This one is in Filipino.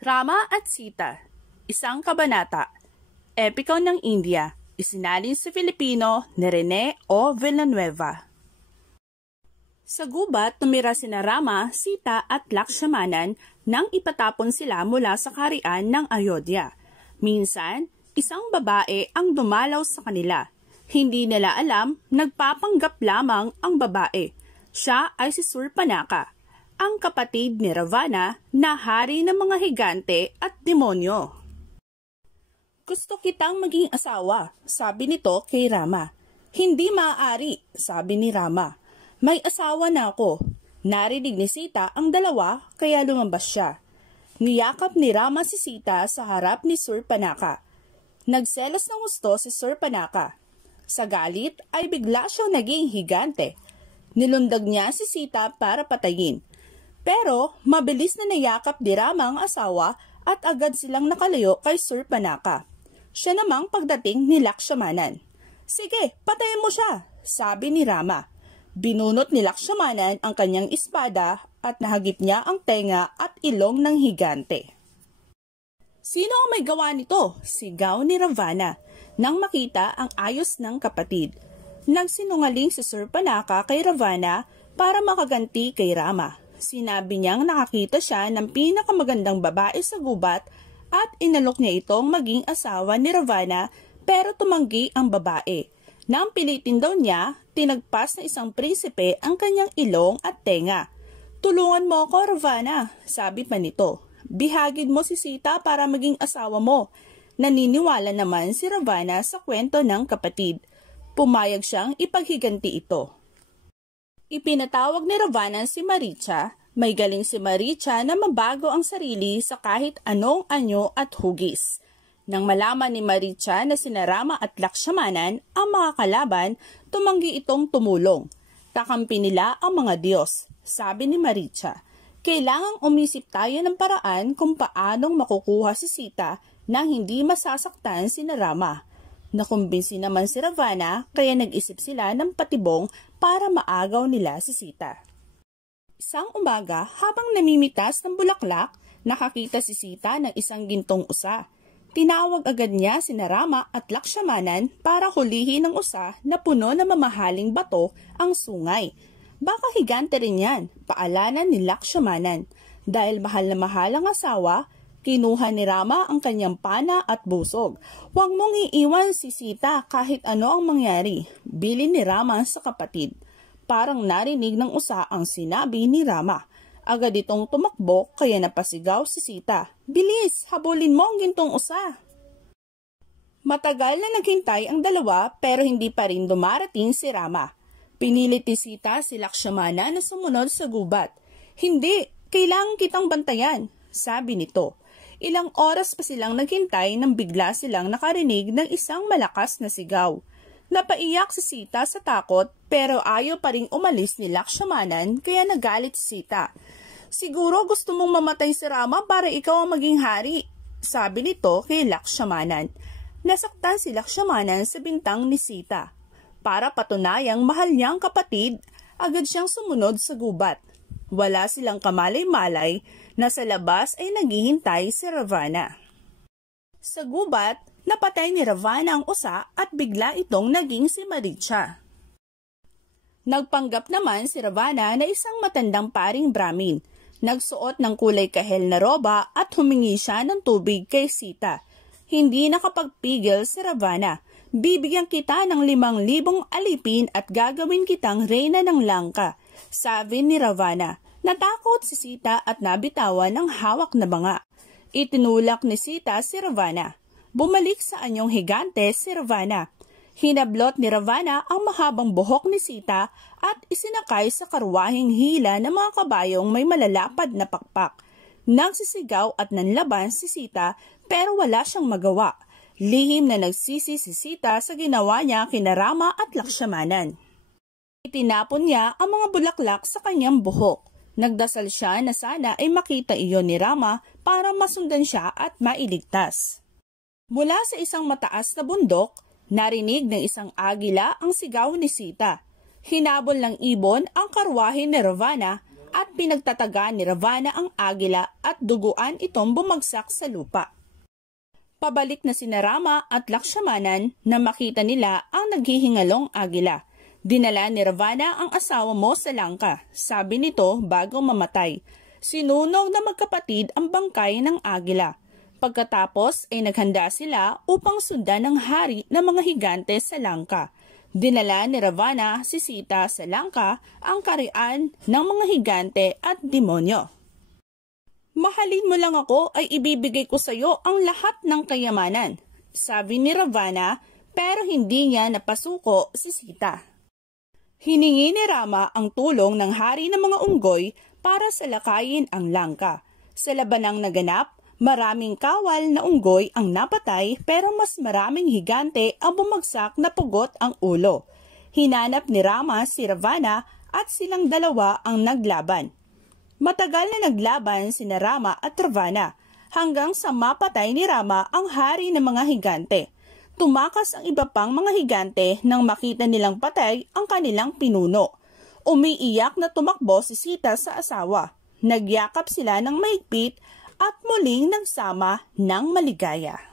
Rama at Sita, isang kabanata, epiko ng India, isinalin sa Filipino ni Rene O. Villanueva. Sa gubat, tumira sina Rama, Sita at Lakshmanan nang ipatapon sila mula sa kaharian ng Ayodhya. Minsan, isang babae ang dumalaw sa kanila. Hindi nila alam, nagpapanggap lamang ang babae. Siya ay si Surpanaka, ang kapatid ni Ravana na hari ng mga higante at demonyo. Gusto kitang maging asawa, sabi nito kay Rama. Hindi maaari, sabi ni Rama. May asawa na ako. Narinig ni Sita ang dalawa kaya lumabas siya. Niyakap ni Rama si Sita sa harap ni Surpanaka. Nagselos ng gusto si Surpanaka. Sa galit ay bigla siyang naging higante. Nilundag niya si Sita para patayin. Pero mabilis na niyakap ni Rama ang asawa at agad silang nakalayo kay Surpanaka. Siya namang pagdating ni Lakshmanan. Sige, patayin mo siya, sabi ni Rama. Binunot ni Lakshmanan ang kanyang espada at nahagip niya ang tenga at ilong ng higante. Sino ang may gawa nito? Sigaw ni Ravana nang makita ang ayos ng kapatid. Nagsinungaling si Surpanaka kay Ravana para makaganti kay Rama. Sinabi niyang nakakita siya ng pinakamagandang babae sa gubat at inalok niya itong maging asawa ni Ravana pero tumanggi ang babae. Nang pilitin daw niya, tinagpas ng isang prinsipe ang kanyang ilong at tenga. Tulungan mo ako, Ravana, sabi pa nito. Bihagin mo si Sita para maging asawa mo. Naniniwala naman si Ravana sa kwento ng kapatid. Pumayag siyang ipaghiganti ito. Ipinatawag ni Ravana si Maricha. May galing si Maricha na mabago ang sarili sa kahit anong anyo at hugis. Nang malaman ni Maricha na sina Rama at Lakshmanan ang mga kalaban, tumanggi itong tumulong. Kakampi nila ang mga Diyos. Sabi ni Maricha, kailangang umisip tayo ng paraan kung paanong makukuha si Sita nang hindi masasaktan sina Rama. Nakumbinsi naman si Ravana kaya nag-isip sila ng patibong para maagaw nila si Sita. Isang umaga habang namimitas ng bulaklak, nakakita si Sita ng isang gintong usa. Tinawag agad niya sina Rama at Lakshmanan para hulihin ng usa na puno ng mamahaling bato ang sungay. Baka higante rin yan, paalanan ni Lakshmanan. Dahil mahal na mahal ang asawa, kinuha ni Rama ang kanyang pana at busog. Huwag mong iiwan si Sita kahit ano ang mangyari, bilin ni Rama sa kapatid. Parang narinig ng usa ang sinabi ni Rama. Agad itong tumakbo kaya napasigaw si Sita. Bilis, habulin mo ang gintong usa. Matagal na naghintay ang dalawa pero hindi pa rin dumarating si Rama. Pinilit ni Sita si Lakshmana na sumunod sa gubat. Hindi, kailangan kitang bantayan, sabi nito. Ilang oras pa silang naghintay nang bigla silang nakarinig ng isang malakas na sigaw. Napaiyak si Sita sa takot pero ayaw pa ring umalis ni Lakshmanan kaya nagalit si Sita. Siguro gusto mong mamatay si Rama para ikaw ang maging hari, sabi nito kay Lakshmanan. Nasaktan si Lakshmanan sa bintang ni Sita. Para patunayang mahal niya ang kapatid, agad siyang sumunod sa gubat. Wala silang kamalay-malay na sa labas ay naghihintay si Ravana. Sa gubat, napatay ni Ravana ang usa at bigla itong naging si Maricha. Nagpanggap naman si Ravana na isang matandang paring Brahmin. Nagsuot ng kulay kahel na roba at humingi siya ng tubig kay Sita. Hindi nakapagpigil si Ravana. Bibigyan kita ng 5,000 alipin at gagawin kitang reyna ng Langka, sabi ni Ravana. Natakot si Sita at nabitawan ng hawak na banga. Itinulak ni Sita si Ravana. Bumalik sa anyong higante si Ravana. Hinablot ni Ravana ang mahabang buhok ni Sita at isinakay sa karwaheng hila ng mga kabayong may malalapad na pakpak. Nagsisigaw at nanlaban si Sita pero wala siyang magawa. Lihim na nagsisi si Sita sa ginawa niya kina Rama at Lakshmanan. Itinapon niya ang mga bulaklak sa kanyang buhok. Nagdasal siya na sana ay makita iyon ni Rama para masundan siya at mailigtas. Mula sa isang mataas na bundok, narinig ng isang agila ang sigaw ni Sita. Hinabol ng ibon ang karwahe ni Ravana at pinagtataga ni Ravana ang agila at duguan itong bumagsak sa lupa. Pabalik na sina Rama at Lakshmanan na makita nila ang naghihingalong agila. Dinala ni Ravana ang asawa mo sa Lanka, sabi nito bago mamatay. Sinunog na magkapatid ang bangkay ng agila. Pagkatapos ay naghanda sila upang sundan ng hari ng mga higante sa Lanka. Dinala ni Ravana si Sita sa Lanka, ang karian ng mga higante at demonyo. Mahalin mo lang ako ay ibibigay ko sa iyo ang lahat ng kayamanan, sabi ni Ravana, pero hindi niya napasuko si Sita. Hiningi ni Rama ang tulong ng hari ng mga unggoy para salakayin ang Lanka. Sa labanang naganap, maraming kawal na unggoy ang napatay pero mas maraming higante ang bumagsak na pugot ang ulo. Hinanap ni Rama si Ravana at silang dalawa ang naglaban. Matagal na naglaban sina Rama at Ravana hanggang sa mapatay ni Rama ang hari ng mga higante. Tumakas ang iba pang mga higante nang makita nilang patay ang kanilang pinuno. Umiiyak na tumakbo si Sita sa asawa. Nagyakap sila ng mahigpit at muling nagsama ng maligaya.